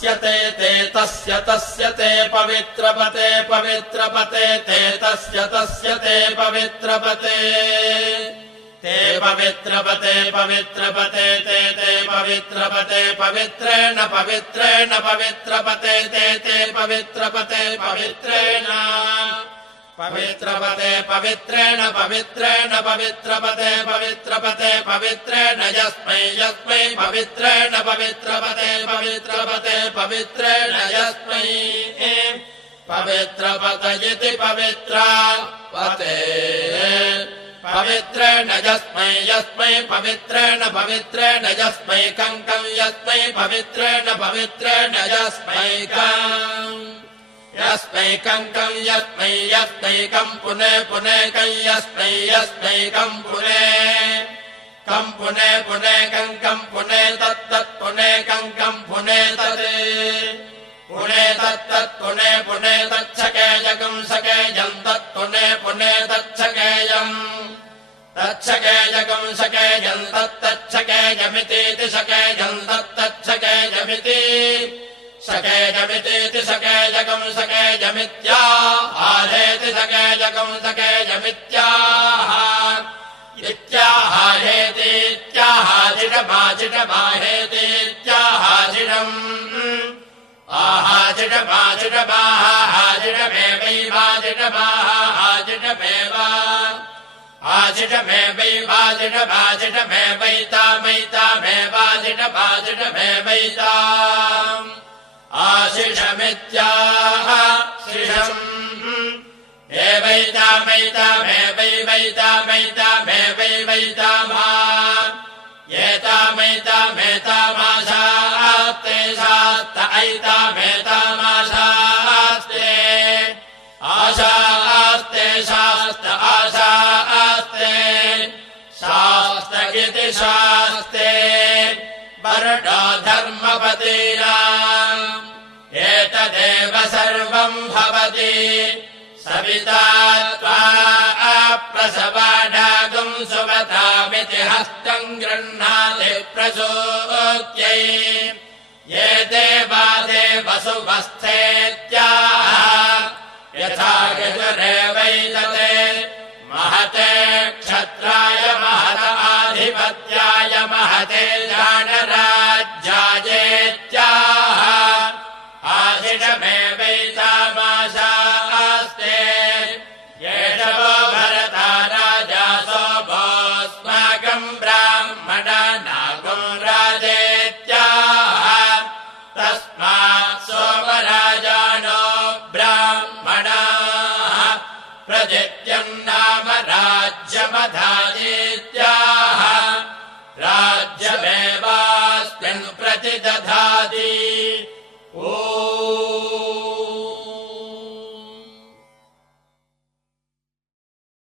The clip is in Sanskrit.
तस्य ते तस्य ते पवित्रपते पवित्रपते ते तस्य ते पवित्रपते ते पवित्रपते पवित्रपते ते पवित्रपते पवित्रेण पवित्रेण पवित्रपते ते पवित्रपते पवित्रेण पवित्रपते पवित्रेण पवित्रेण पवित्रपते पवित्रपते पवित्रेण यस्मै यस्मै पवित्रेण पवित्रपते पवित्रपते पवित्रेण यस्मै पवित्रपतयिति पवित्रपते पवित्रेण यस्मै यस्मै पवित्रेण पवित्रेण यस्मै कङ्कं यस्मै पवित्रेण पवित्रेण यस्मै यस्मैकं यस्मैकं पुने पुने कं यस्मैकं पुने कं पुने तत्तत् पुने कं पुने तत् पुने तत्तत् पुने पुने तच्छकेयकं सकेयं तत् पुने तच्छकेयम् तच्छकेयकं सकेयं तत्तच्छकेयमिति सकेयं तत्तच्छकेयमिति सकेयमितीति सकेयकं सकेयमित्याहारेति सकेयकं सकेयमित्याह इत्याहारेतीत्याहाजिडमाजिडमाहेतीत्याहाजिडम् आहाजिडमाजिडमाहाजिडमेवैवाजिडमाहाजिडमेव आजिडमेवैवाजिडमाजिडमेवैतामैतामेवाजिडमाजिडमेवैताम् आशिषमित्याह शिषम् एवैतामैतामेवैवैतामैतामेवैवैतामा एतामैतामेतामाशास्ते शास्त ऐतामेतामाशास्ते आशास्ते शास्त आशास्ते शास्तगिति शास्ते वर्णो धर्मपतीनाम् एतदेव सर्वम् भवति सविता त्वा प्रसवाडागुम् सुवतामिति हस्तम् गृह्णाति प्रसूत्यै ये देवादे वसुवस्थेत्याह यथा यजुरेवैतते महते क्षत्राय महत आधिपत्याय महते जानराज्यायेत्याह आशिषमेवैतामाशास्ते येषवो भरता राजा सोमोऽस्माकम् ब्राह्मणा नागुम् राजेत्याह तस्मात् सोमराजानो ब्राह्मणाः प्रजित्यम् नाम राज्यमधा